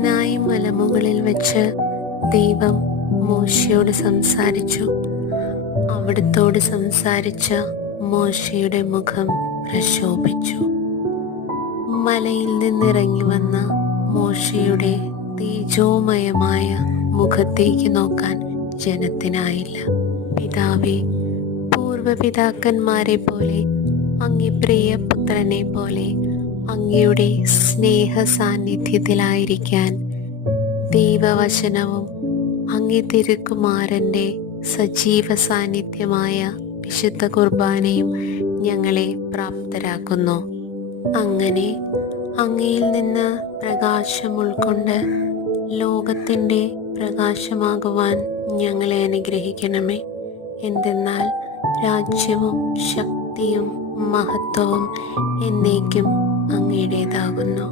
സീനായി മലമുകളിൽ വെച്ച് ദൈവം മോശയോട് സംസാരിച്ചു. അവിടുത്തോട് സംസാരിച്ച മോശയുടെ മുഖം പ്രശോഭിച്ചു. മലയിൽ നിന്നിറങ്ങി വന്ന മോശയുടെ തേജോമയമായ മുഖത്തേക്ക് നോക്കാൻ ജനത്തിനായില്ല. പിതാവേ, പൂർവപിതാക്കന്മാരെ പോലെ, അങ്ങേ പ്രിയപുത്രനെ പോലെ അങ്ങയുടെ സ്നേഹ സാന്നിധ്യത്തിലായിരിക്കാൻ ദൈവവചനവും അങ്ങേ തിരുക്കുമാരൻ്റെ സജീവ സാന്നിധ്യമായ വിശുദ്ധ കുർബാനയും ഞങ്ങളെ പ്രാപ്തരാക്കുന്നു. അങ്ങനെ അങ്ങയിൽ നിന്ന് പ്രകാശം ഉൾക്കൊണ്ട് ലോകത്തിൻ്റെ പ്രകാശമാകുവാൻ ഞങ്ങളെ അനുഗ്രഹിക്കണമേ. എന്തെന്നാൽ രാജ്യവും ശക്തിയും മഹത്വവും എന്നേക്കും അങ്ങയുടേതാകുന്നു.